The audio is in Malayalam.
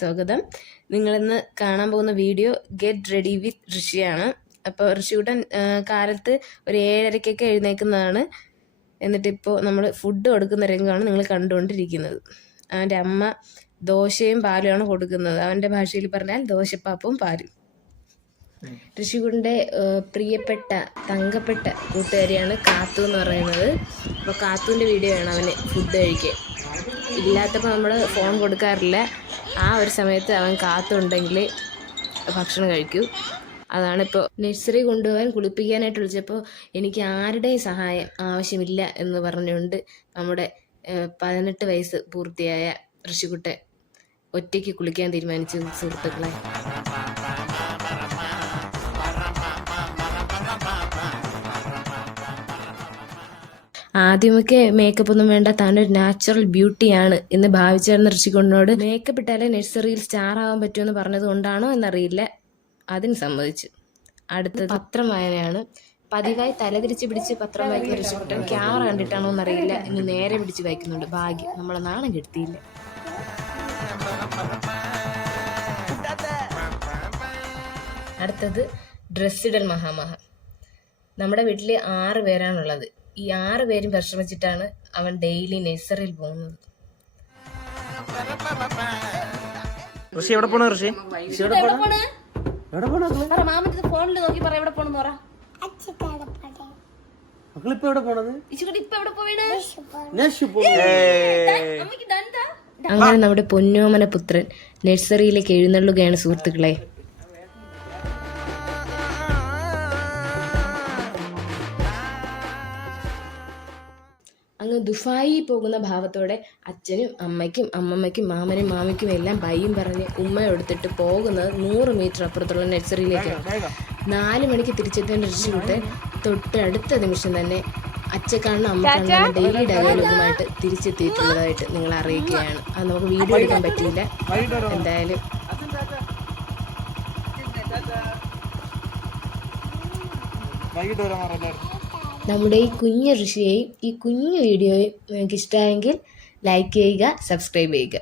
സ്വാഗതം. നിങ്ങളിന്ന് കാണാൻ പോകുന്ന വീഡിയോ ഗെറ്റ് റെഡി വിത്ത് ഋഷിയാണ്. അപ്പോൾ ഋഷിയുടെ കാലത്ത് ഒരു ഏഴരയ്ക്കൊക്കെ എഴുന്നേൽക്കുന്നതാണ് എന്നിട്ടിപ്പോൾ നമ്മൾ ഫുഡ് കൊടുക്കുന്ന രംഗമാണ് നിങ്ങൾ കണ്ടുകൊണ്ടിരിക്കുന്നത്. അവന്റെ അമ്മ ദോശയും പാലുമാണ് കൊടുക്കുന്നത്. അവന്റെ ഭാഷയിൽ പറഞ്ഞാൽ ദോശപ്പാപ്പും പാലും. ഋഷികുണ്ടെ പ്രിയപ്പെട്ട തങ്കപ്പെട്ട കൂട്ടുകാരിയാണ് കാത്തു എന്ന് പറയുന്നത്. അപ്പോൾ കാത്തുവിന്റെ വീഡിയോ ആണ് അവന് ഫുഡ് കഴിക്കാൻ. ഇല്ലാത്തപ്പോൾ നമ്മൾ ഫോൺ കൊടുക്കാറില്ല. ആ ഒരു സമയത്ത് അവൻ കാത്തുണ്ടെങ്കിൽ ഭക്ഷണം കഴിക്കൂ. അതാണിപ്പോൾ നഴ്സറി കൊണ്ടുപോകാൻ കുളിപ്പിക്കാനായിട്ട് വിളിച്ചപ്പോൾ എനിക്ക് ആരുടെയും സഹായം ആവശ്യമില്ല എന്ന് പറഞ്ഞുകൊണ്ട് നമ്മുടെ പതിനെട്ട് വയസ്സ് പൂർത്തിയായ ഋഷികുട്ടെ ഒറ്റയ്ക്ക് കുളിക്കാൻ തീരുമാനിച്ചു സുഹൃത്തുക്കളെ. ആദ്യമൊക്കെ മേക്കപ്പ് ഒന്നും വേണ്ട താനൊരു നാച്ചുറൽ ബ്യൂട്ടിയാണ് എന്ന് ഭാവിച്ചിരുന്ന ഋഷികൊണ്ടോട് മേക്കപ്പ് ഇട്ടാലേ നഴ്സറിയിൽ സ്റ്റാർ ആവാൻ പറ്റുമെന്ന് പറഞ്ഞത് കൊണ്ടാണോ എന്നറിയില്ല. അതിന് സമ്മതിച്ചു. അടുത്തത് പത്രം വായനയാണ് പതിവായി തലതിരിച്ച് പിടിച്ച് പത്രം വായിക്കുന്ന ഋഷിക്കുട്ടൻ ക്യാമറ കണ്ടിട്ടാണോ എന്നറിയില്ല. ഇന്ന് നേരെ പിടിച്ച് വായിക്കുന്നുണ്ട്. ഭാഗ്യം. നമ്മളെ നാണം കെടുത്തിയില്ല. അടുത്തത് ഡ്രസ്സിടൽ മഹാമഹ നമ്മുടെ വീട്ടിൽ ആറ് പേരാണുള്ളത്. ഈ ആറ് പേരും പരിശ്രമിച്ചിട്ടാണ് അവൻ ഡെയിലി നഴ്സറിയിൽ പോകുന്നത്. ഋഷി എവിടെ പോണു ഋഷി? ഫോണിൽ നോക്കി പറ എവിടെ പോണെന്ന് പറ. മക്കളിപ്പോ എവിടെ പോണത്? അങ്ങനെ നമ്മുടെ പൊന്നോമന പുത്രൻ നഴ്സറിയിലേക്ക് എഴുന്നള്ളുകയാണ് സുഹൃത്തുക്കളെ. ദുഫായി പോകുന്ന ഭാവത്തോടെ അച്ഛനും അമ്മയ്ക്കും അമ്മമ്മയ്ക്കും മാമനും മാമിക്കും എല്ലാം ബൈയും പറഞ്ഞ് ഉമ്മ എടുത്തിട്ട് പോകുന്നത് നൂറ് മീറ്റർ അപ്പുറത്തുള്ള നഴ്സറിയിലേക്കാണ്. നാല് മണിക്ക് തിരിച്ചെത്തേണ്ട രക്ഷിട്ട് തൊട്ടടുത്ത നിമിഷം തന്നെ അച്ഛക്കാണും അമ്മക്കാണും ഡെയിലി ഡയലോഗുമായിട്ട് തിരിച്ചെത്തിയിട്ടുള്ളതായിട്ട് നിങ്ങൾ അറിയിക്കുകയാണ്. അത് നമുക്ക് വീഡിയോ എടുക്കാൻ പറ്റിയില്ല. എന്തായാലും വൈകിട്ട് വരാൻ പറഞ്ഞായിരുന്നു നമ്മുടെ ഈ കുഞ്ഞു ഋഷിയെയും ഈ കുഞ്ഞു വീഡിയോയും നിങ്ങൾക്ക് ഇഷ്ടമായെങ്കിൽ ലൈക്ക് ചെയ്യുക സബ്സ്ക്രൈബ് ചെയ്യുക.